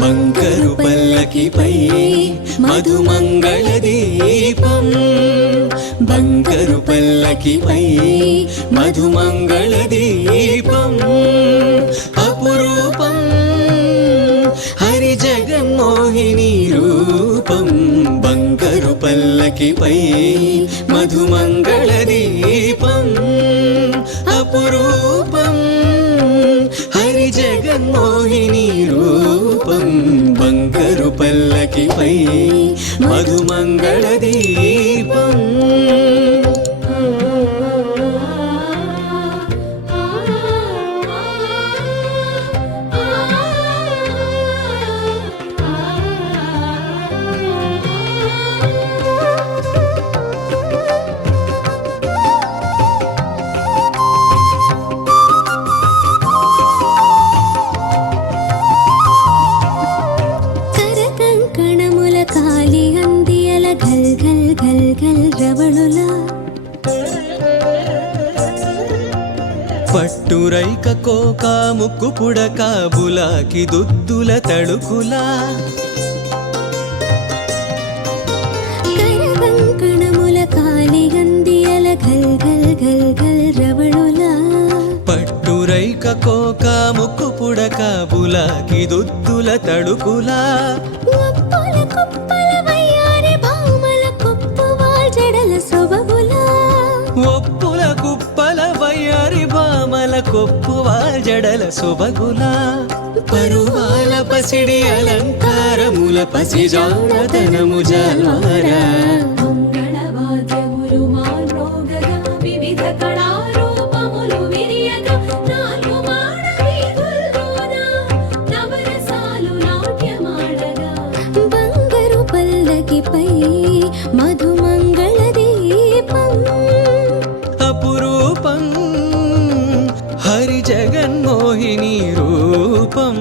Bunker పల్లకిపై Madhumangala దీపం, bunker పల్లకిపై Madhumangala దీపం, అపురూపం హరి జగన్మోహిని రూపం, బంకరు పల్లకిపై మధుమంగళ దీపం, అపురూపం హరి జగన్మోహిని రూపం, బంగారు పల్లకిపై మధుమంగళ దీపం. పట్టురైక కోక ముక్కు పుడక బులాకి దుద్దుల తడుకులా, కణముల కాలి గందియల గల్ గల్ గల్ గల్ రవళులా, పట్టురైక కోక ముక్కు పుడక బులాకి దుద్దుల తడుకులా, ఒప్పుల కుప్పల వయ్యారి భామల కుప్పువాల్ జడల సొబగులా, ఒప్పుల కుప్పల వయ్యారి భామల కొప్పువాల్ జడల సొబగులా, పరువాల పసిడి అలంకారముల పసిజాడతనము జల్వారా, మంగళవాద్యములు మాన్రోగగా వివిధ కళారూపములు విరియగా నాలుగు మాడ వీధుల్లోన నవరసాలు నాట్యమాడగా, బంగారు పల్లకిపై మధుమంగళ దీపం, అపురూపం హరి జగన్మోహిని రూపం.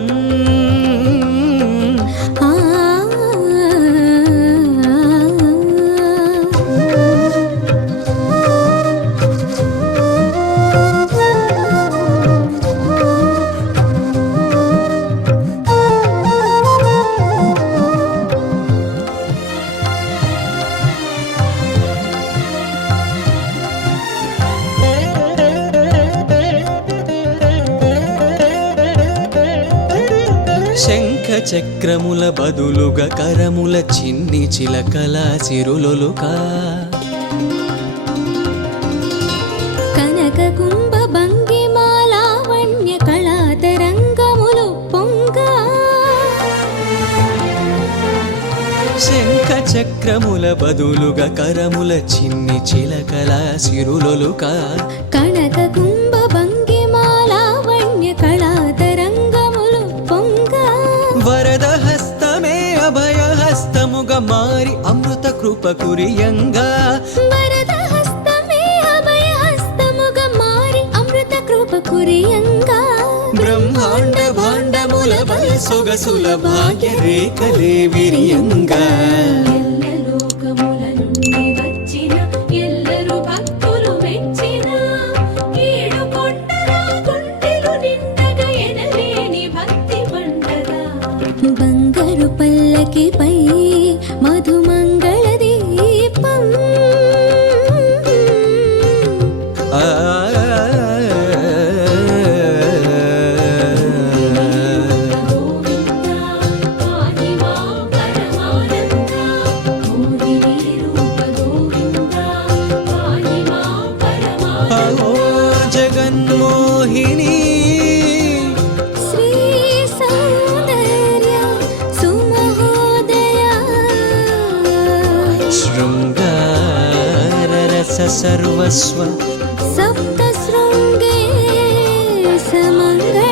శంఖ చక్రముల బదులుగా కరముల చిన్ని చిలకల సిరులొలుక, కనక కుంభ భంగిమాలావణ్య కళాతరంగములు పొంగ, శంఖ చక్రముల బదులుగా కరముల చిన్ని చిలకల సిరులొలుక, కనక కుంభ భంగిమాలావణ్య కళాతరంగములు పొంగ, వరద హస్తమే అభయ హస్తముగా మారి అమృత కృప కురియంగా, వరద హస్తమే అభయ హస్తముగా మారి అమృత కృప కురియంగా, బ్రహ్మాండ భాండముల బల సొగసుల భాగ్య రేఖలే విరియంగా, లోకముల నుండి వచ్చిన ఎల్లరు భక్తులు మెచ్చిన ఏడు కొండల గుండెలు నిండగా ఎనలేని భక్తి పండగ, బంగారు పల్లకిపై మధుమంగళ దీపం. గోవింద పాహిమా పరమానంద सर्वस्व सप्तशृङ्गे समङ्गले